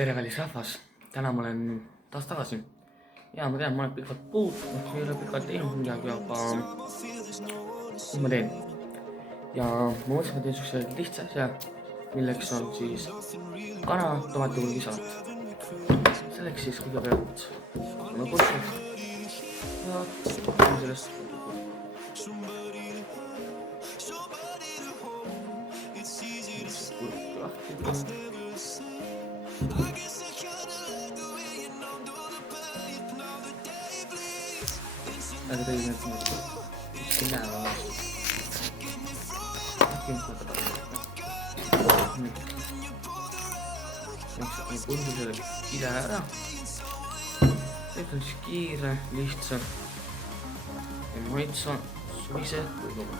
Tere kallis rahvas, täna ma olen taas tagasi ja ma tean, ma olen pikalt puutnud, ei ole pikalt teinud midagi, aga mis ma teen ja ma mõtlesin, ma teen siukse lihtsa asja, milleks on siis kana, tomatipulgi salat. Selleks siis kõigepealt ma kursus ja teeme sellest kurk lahti. Aga teil need vist ei näe väga. Jooksin pulgi selle kile ära. Nüüd on siis kiire, lihtsa ja maitsa suvise pulguga.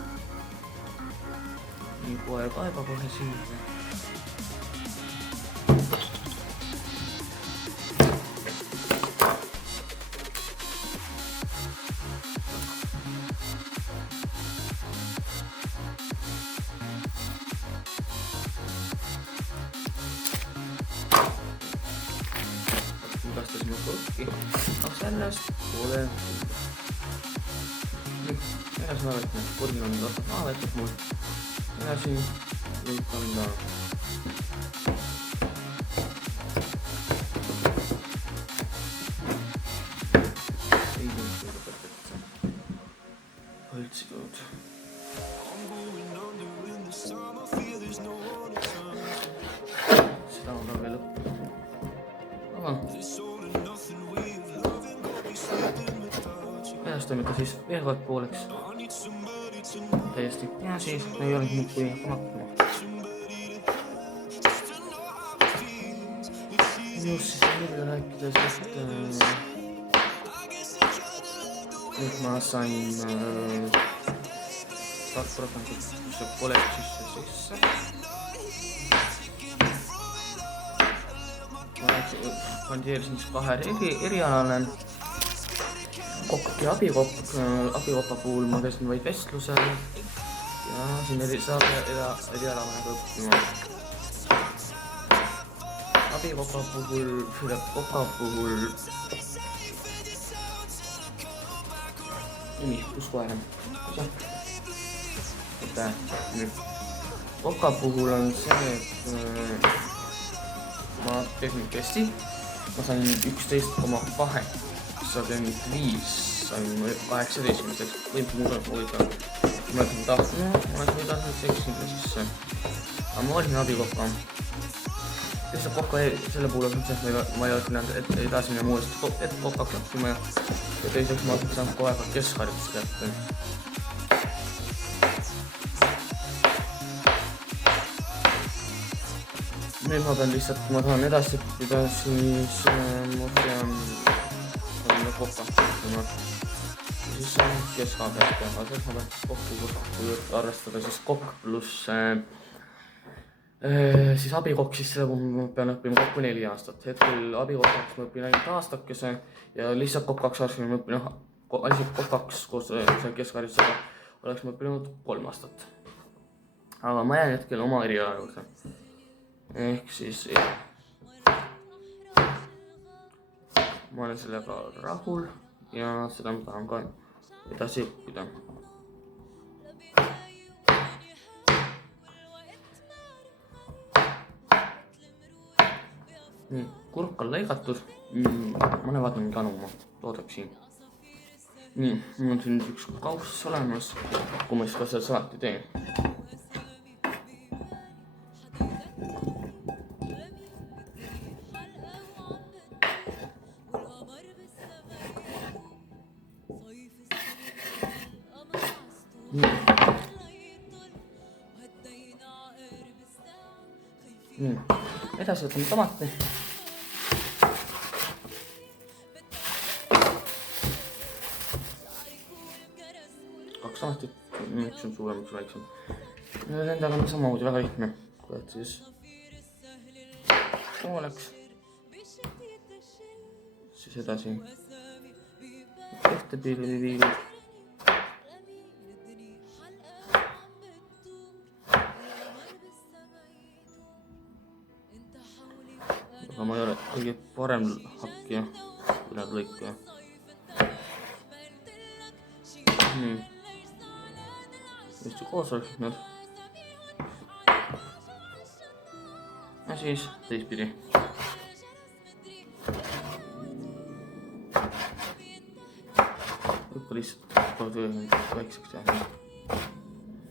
Nii kohe kaeba kohe siia. Kastasime kurki, kaks sellest, poole edasi ma võtan, et purgil on rohkem maa võetud mul. Edasi lõikan ta põltsikud. Seda ma pean veel lõppu. Edastame ta siis veel kord pooleks. Täiesti. Ja siis ei ole nüüd kui hakkama. Just siis hilja rääkides, et nüüd ma sain 2% koleks sisse. Kandideerisin siis kahe erialale. Kokk ja abikopp. Abikoppa puhul ma käisin vaid vestlusel ja siin saab eriala vahepeal õppima. Abikoppa puhul nii, kus kohe nüüd Koka puhul on see, et ma tegin testi, ma sain 11,8, sain 18, või muuda, ma olen tahtnud, ma olen tahtnud seksida sisse, aga ma olin abikokka. Lihtsalt kokka selle puhul on üldse, et ma ei ole pidanud edasi minna muudest kokkaks õppima ja teiseks ma saan kohe ka keskharidust kätte. Nüüd ma pean lihtsalt, kui ma tahan edasi õppida, siis ma pean kokka õppima. Siis on keskharidust teha, selles ma pean kokku arvestada siis kokk pluss siis abikokk, siis selle puhul ma pean õppima kokku 4 aastat. Hetkel abikokkaks ma õpin ainult aastakese ja lihtsalt kokkaks aastakese ma õpin kokkaks koos keskharidusega oleks ma õppinud 3 aastat. Aga ma jään hetkel oma eriala juurde. Ehk siis ma olen sellega rahul ja seda ma tahan ka edasi õppida. Nii, kurk on lõigatud, ma ne vaatan mingi anu, ma toodaks siin. Nii, mul on siin üks kauss olemas, kui ma siis ka seda salati teen. Nii, edasi võtame tomati. Kaks tomatit, üks on suurem, üks väiksem. Nendega on samamoodi väga lihtne, kui et siis pooleks. Siis edasi ühte piiri. aga ma ei ole kõige parem hakkija, ülejäänud lõikuja. Nii. Hästi koos oleks nad. Ja siis teistpidi. Lõppu lihtsalt väikseks teha.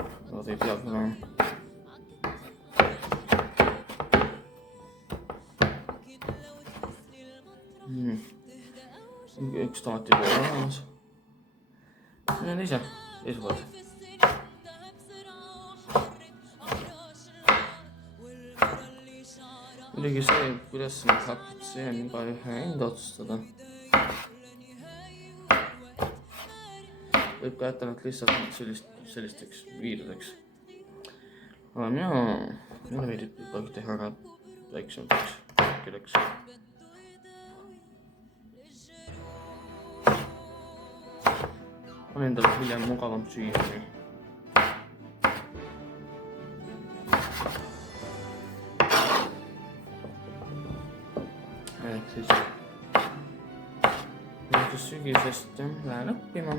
Aga ta ei pea olema. Üks tomati pool olemas. Ja teise pooled. Muidugi see, kuidas need hakid, see on iga ühe enda otsustada. Võib ka jätta nad lihtsalt sellisteks viirudeks. Aga mina veidib ikkagi teha ka väiksemateks hakkideks. On endal hiljem mugavam süüa. Ehk siis sügisest lähen õppima.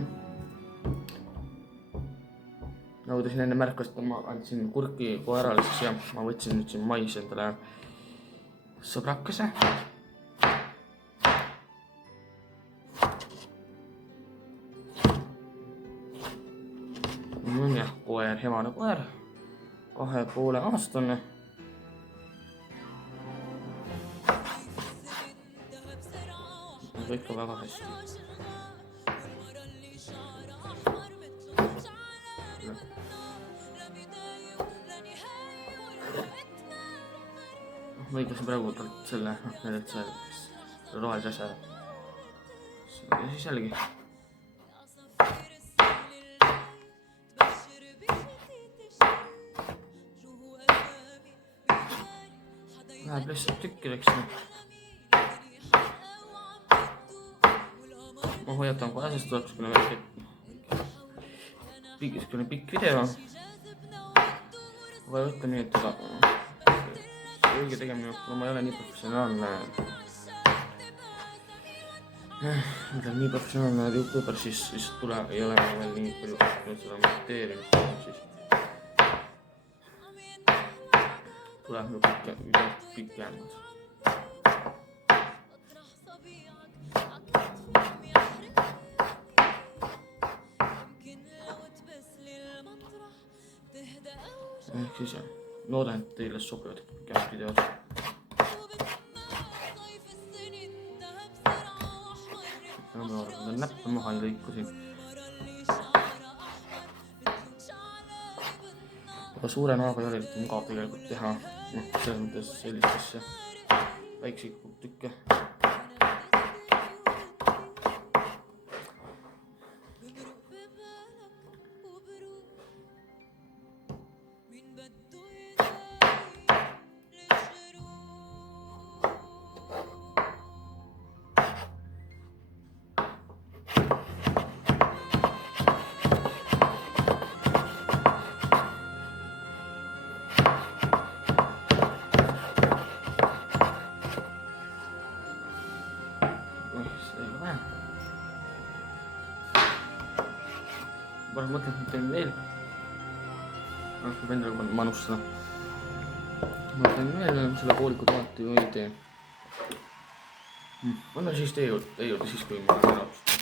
Nagu te siin enne märkasite, ma andsin kurki koeraliseks ja ma võtsin nüüd siin mais endale sõbrakese. On jah, koer, emane koer, 2,5 aastane. Ikka väga hästi. Ma õiglasin praegu selle, need rohelise asja. Ja siis jällegi. Läheb lihtsalt tükkideks. Ma hoiatan kohe, sest tuleb selline pikk video. Aga ütleme nii, et õige tegemine, kuna ma ei ole nii professionaalne YouTuber, siis ei ole veel nii palju seda monteerinud, siis tuleb pikk jäänud. Ehk siis jah, loodan, et teile sobivad pikemad videod. Ma olen näppe maha ja lõikusin. Aga suure noaga ei ole mugav tegelikult teha, selles mõttes sellist asja, väikseid tükke. Parem mõtled, et teen veel. Võib endale manustada. Ma teen veel selle pooliku tomati või ei tee. Anna siis tee juurde siis, kui ma olen otsustada.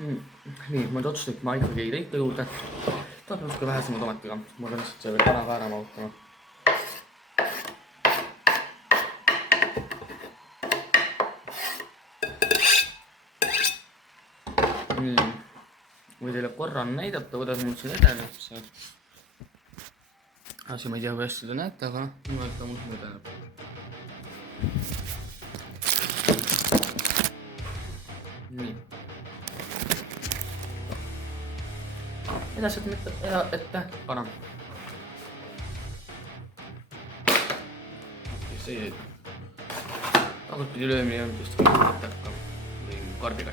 Nii, ma otsustasin, et ma ikkagi ei lõika juurde. Tahab natuke vähesema tomatiga. Ma pean lihtsalt see veel kana ka ära mahutama. Või teile korra näidata, kuidas mul siin edeneb see asi, ma ei tea, kui hästi te näete, aga niimoodi ta mul siin edeneb. Nii. Edasi, ette, parem. See tagurpidi löömine on vist kõige mõttekam või karbiga.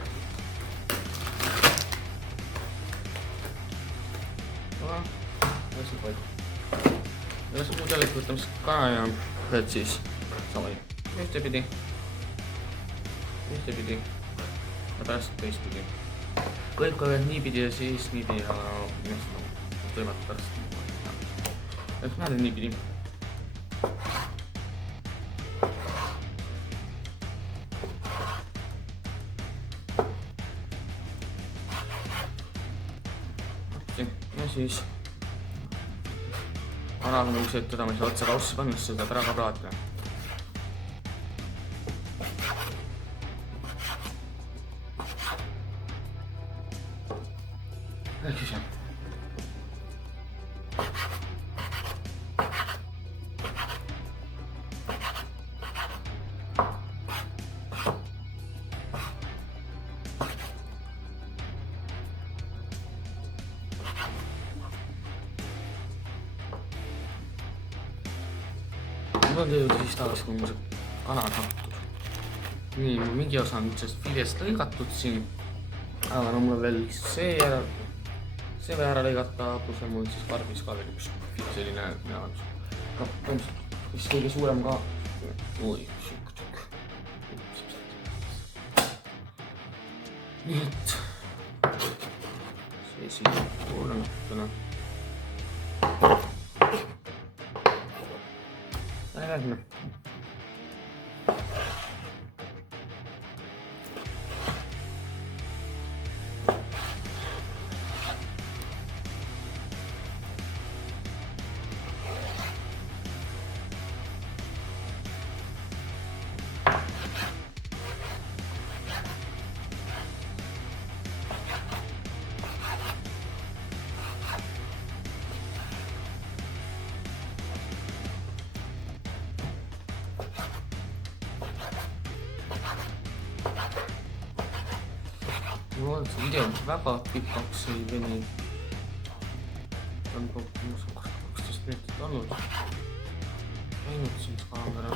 Ja muud jällegi võtame kana ja siis sama. ühtepidi ja pärast teistpidi. Kõik käivad niipidi ja siis niipidi ja toivad pärast. Eks näed niipidi. Ja siis analüüsi, et teda ma ei saa otsa kaussi panna, siis seda ära ka praata. Ehk siis jah. Ma olen tööd siis tagasi, kui mul see kana on hakatud. Nii, mul mingi osa on sellest filjest lõigatud siin. Aga no mul on veel see või ära lõigata, plus on mul siis karbis ka veel üks selline näolis. No, mis kõige suurem ka. Oi, šukk. Nii et see siin poole natukene. Järgmine. Ma loodan, et see video väga pikaks ei veni. On 12 minutit olnud. Läinud siin kaamera.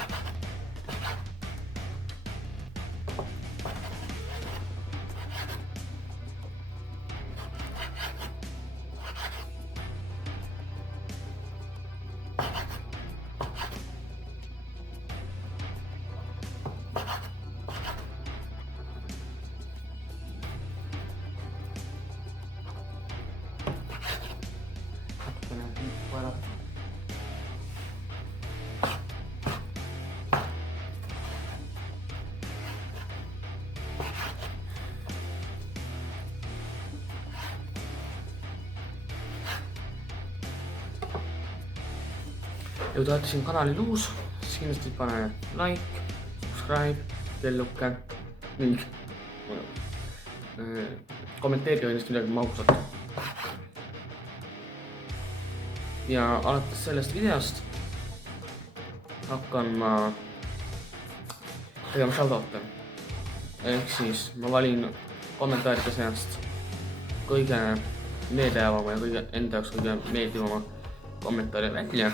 Ja kui te olete siin kanalil uus, siis kindlasti pane like, subscribe, kelluke ning kommenteerige kindlasti midagi magusat. Ja alates sellest videost hakkan ma tegema shoutout'e. Ehk siis ma valin kommentaaride seast kõige meeldejäävama ja kõige enda jaoks kõige meeldivama kommentaari välja.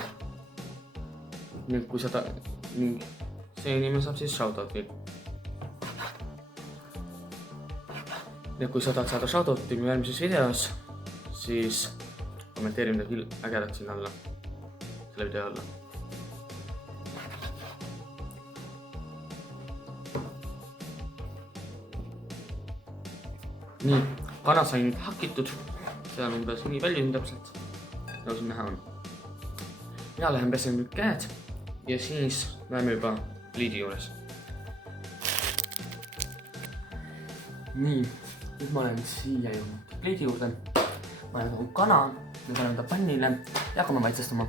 Nüüd kui see inimene saab siis shoutout'i. Ja kui sa tahad saada shoutout'i mu järgmises videos, siis kommenteeri midagi ägedat siin alla, selle video alla. Nii, kana sai nüüd hakitud, see on umbes nii palju täpselt, nagu siin näha on. Mina lähen pesen nüüd käed ja siis näeme juba pliidi juures. Nii, nüüd ma olen siia jõudnud pliidi juurde. Ma olen kana, me panen ta pannile ja hakkame maitsestama.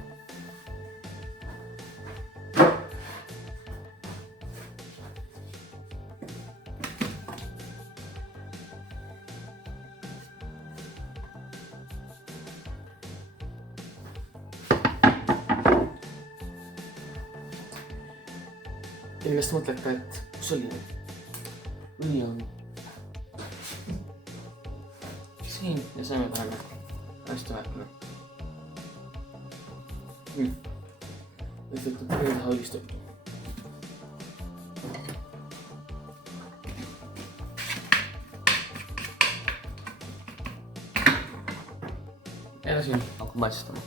Inimest mõtlete, et kus õli on siin ja see me paneme hästi vähekene. Nii, et võtab kõige taha õlist õppu. Ja siin hakkab maitsestama.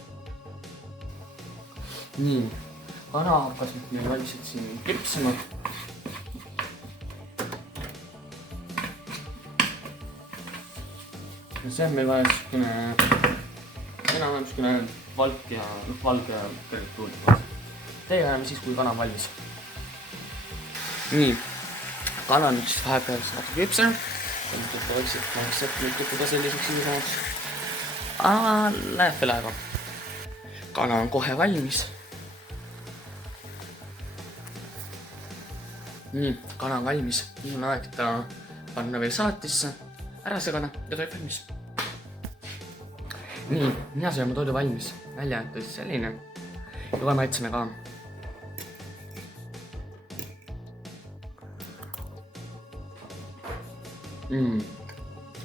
Nii, kana hakkas meil vaikselt siin küpsima. Ja see on meil vaja enam-vähem valk ja kõrget. Teie oleme siis, kui kana on valmis. Nii, kana nüüd siis vahepeal saab küpsa. Vaikselt nüüd selliseks ilusamaks. Läheb veel aega. Kana on kohe valmis. Nii, kana on valmis. Nüüd on aeg ta panna veel salatisse, ära segada ja toib valmis. Nii, mina sööme toidu valmis. Välja jättes selline. Ja kohe maitseme ka.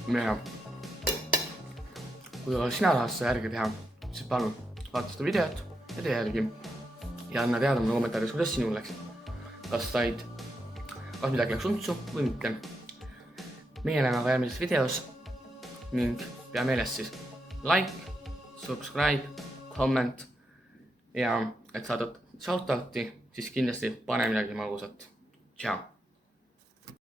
Meena. Kui sina tahad seda järgi teha, siis palun vaata seda videot ja tee järgi. Ja anna teada mulle kommentaaris, kuidas sinul läks. Kas midagi läks untsu või mitte. Meie näeme ka järgmises videos ning pea meeles siis like, subscribe, comment ja et saada shoutouti, siis kindlasti pane midagi magusat. Tšau!